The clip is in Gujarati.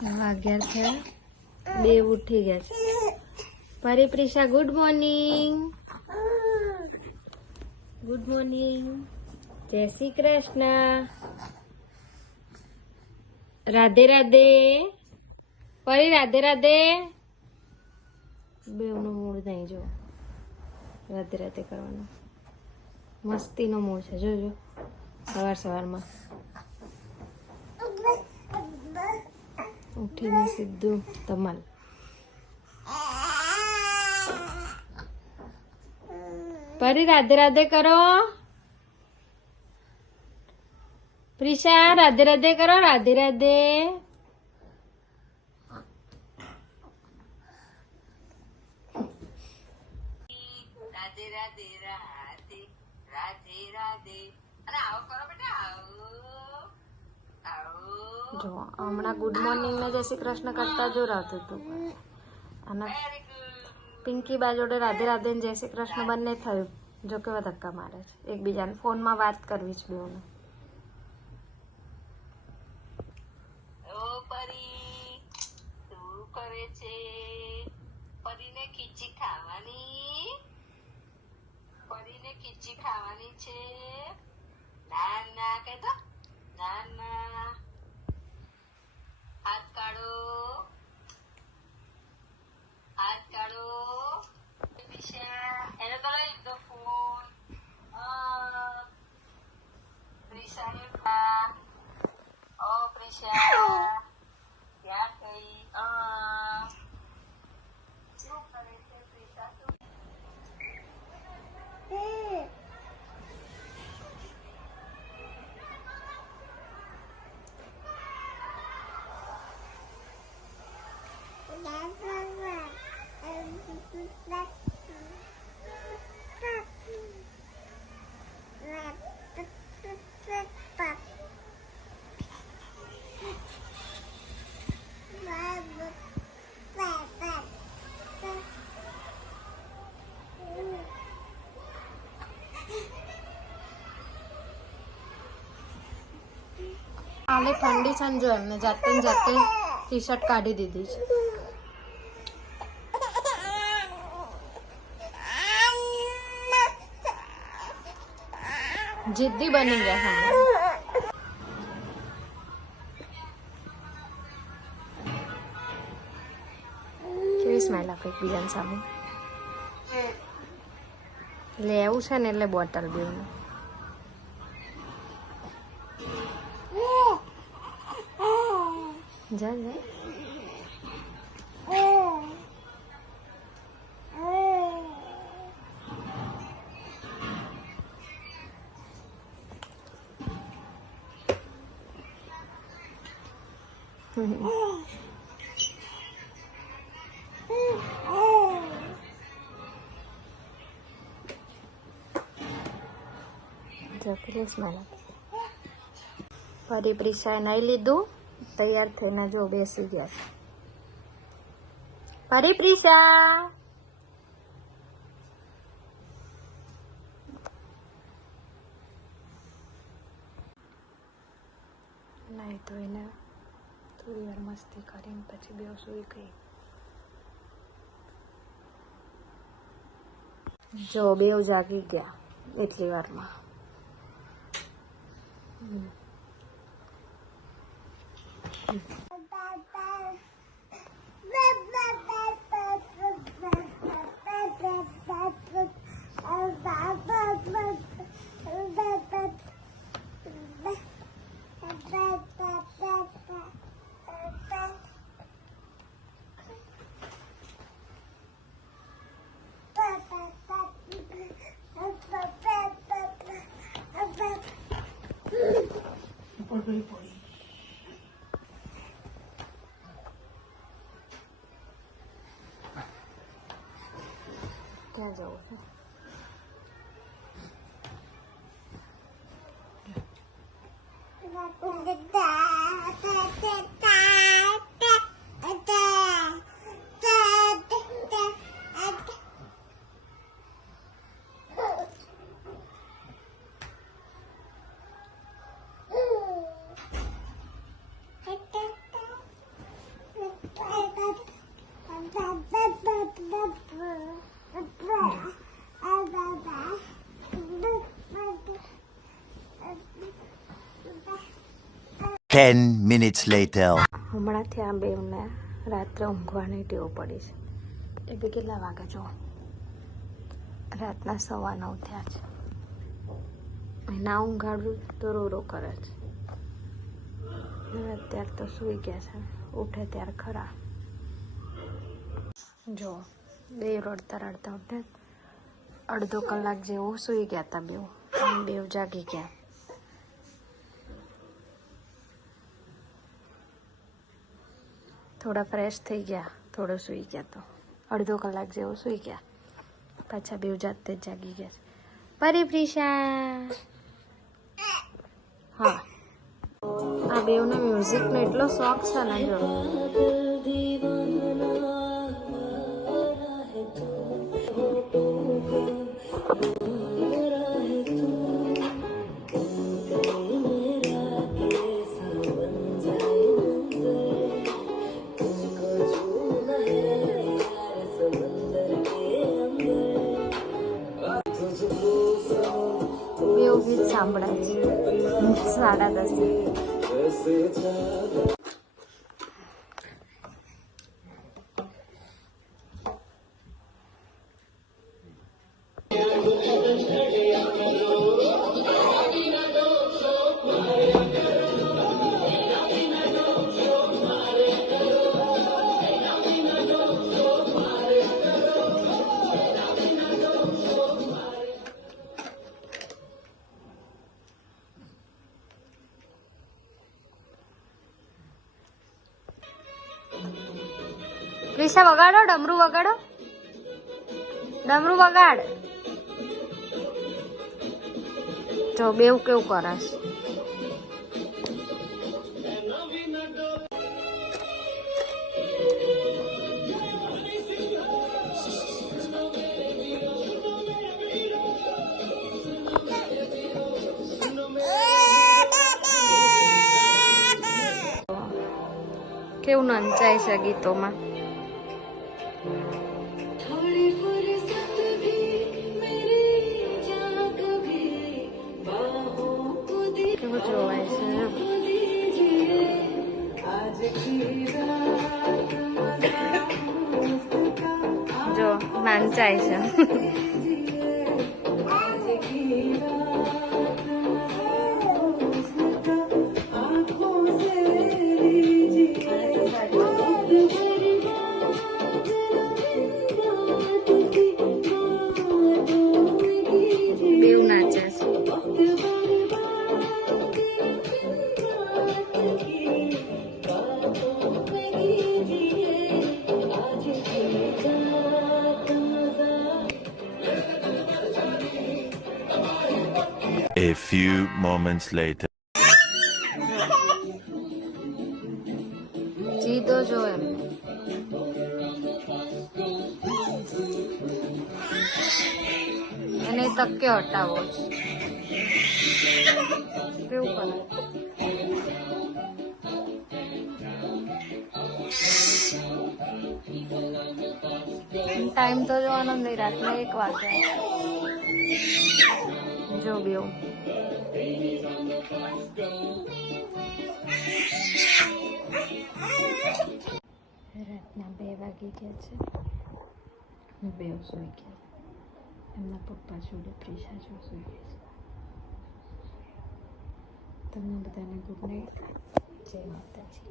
11 થયા, 2 ઉઠી ગયા છે. પરિપ્રિશા ગુડ મોર્નિંગ. Good morning. જય શ્રી કૃષ્ણ. રાધે રાધે. પરી રાધે રાધે. બેવનો મૂડ નહીં જો રાધે રાધે કરવાનો. મસ્તીનો મૂડ છે જોજો સવારમાં ઉઠીને સીધું ધમાલ. પરી રાધે રાધે કરો. પ્રિશા રાધે રાધે કરો. રાધે રાધે. રાધે રાધે રાધે રાધે રાધે. અને આવો કરો બેટા, આવો આવો. જો હમણાં ગુડ મોર્નિંગ ને જય શ્રી કૃષ્ણ કરતા જોરાતું હતું અને પિંકી બા જોડે રાધે રાધે ને જય શ્રી કૃષ્ણ બંને થયું. જો કેવા ધક્કા મારે છે એકબીજાને. ફોનમાં વાત કરવી છે બેઉને. ઓ પરી શું કરે છે? પરીને ખીચી ખાવાની, પરીને ખીચી ખાવાની છે. ના ના કહેતો ના ના. હાથ કાઢો, હાથ કાઢો. એને તો લઈ લીધો ફોન. પ્રિશાને ઓ પ્રિશા ક્યાં ગઈ? શું કરે છે પ્રિશા? આલે ઠંડી છે ને જો એમને જાતે ને જાતે ટી શર્ટ કાઢી દીધી છે. જિદ્દી બની ગયા છે. કેવી સ્મેલ આપે એકબીજાની સામે. લેવું છે ને એટલે બોટલ બેવું. જા જા. જકરી સ્મેલ આપે. ફરી પ્રિશાએ નાઈ લીધું, તૈયાર થઈને જો બેસી ગયા છે. ફરી પ્રિશા નાઈ ધોઈને થોડી વાર મસ્તી કરીને પછી બે સુઈ ગઈ. જો બેવ જાગી ગયા એટલી વારમાં. ક્યાં જવું છે? 10 minutes later. હમણાંથી આ બેવને રાત્રે ઊંઘવાની ટેવ પડી છે. એ બી કેટલા વાગે જો રાતના 9:15 થયા છે. ના ઊંઘાડું તો રો કરે છે. અત્યારે તો સૂઈ ગયા છે, ઉઠે ત્યારે ખરા. જો બે રડતા રડતા ઉઠે. અડધો કલાક જેવું સૂઈ ગયા હતા બેવ જાગી ગયા. થોડા ફ્રેશ થઈ ગયા, થોડો સૂઈ ગયા, તો અડધો કલાક જેવું સૂઈ ગયા. પાછા બેવ જાતે જ જાગી ગયા છે. પરિપ્રિશા, હા, આ બેવને મ્યુઝિકનો એટલો શોખ છે ને. જો બેવ ગીત સાંભળાય છે 10:30. પ્રિશા વગાડો, ડમરું વગાડો, ડમરું વગાડ. જો બેવ કેવું કરસ. કેવું નંચાય છે ગીતોમાં. કેવું જોવાય છે. જો નાંચાય છે. બેવ નાચે છે. A few moments later. જીદો જો એમ. એને તકે હટાવો છે. કેવું કરે. ટાઈમ તો જોવાનો નહીં, રાતના 1 વાગે. જો બેવ રાતના 2 વાગી ગયા છે. બેવ સૂઈ ગયા. એમના પપ્પા જોડે પ્રિશા જો સૂઈ ગઈ છે. તમને બધાને ગુડ નાઇટ. જય માતાજી.